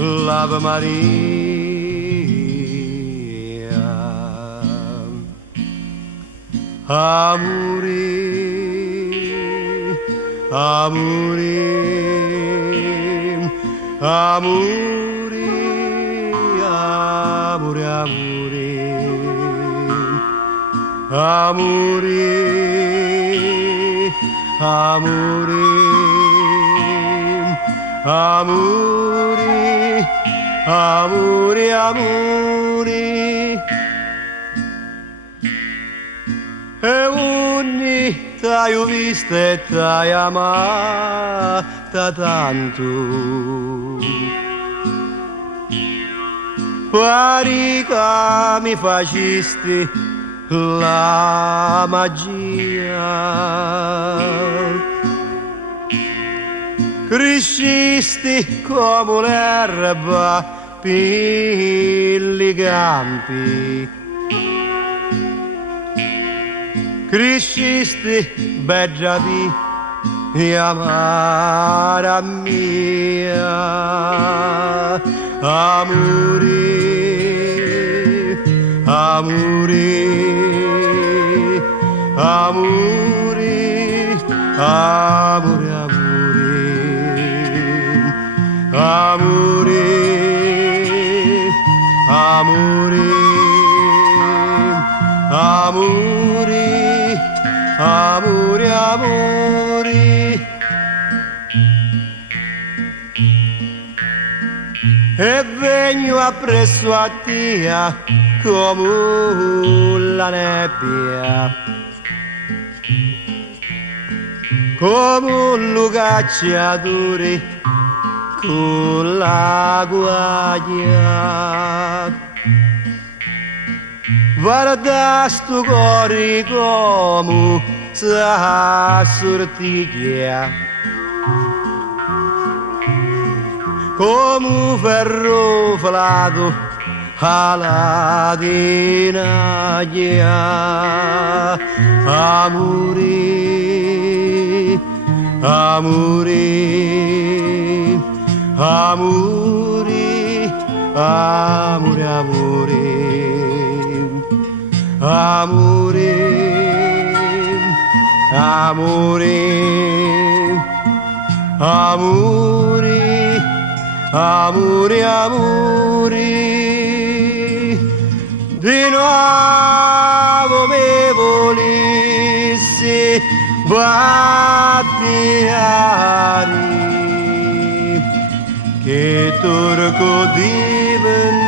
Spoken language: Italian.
l'Ave Maria. Amore, amore, amore, amore, amore, amore, amore, amore, amore. E ogni t'hai vista e t'hai amata tanto, pari che mi facisti la magia, crescisti come l'erba per i campi, crescisti bella via amara mia, amore, amore, amore, amore, amore, amore, amore, amore, amore. E vengo appresso a te come la nebbia, come un lucacciatore con la guaglia. Guarda sto cuore come sa sortiglia, come un ferro flato alla dinaglia. Amore, amore, amore, amore, amore, amore, amore, amore, amore. Di nuovo mi volissi battiare, che torco diventare.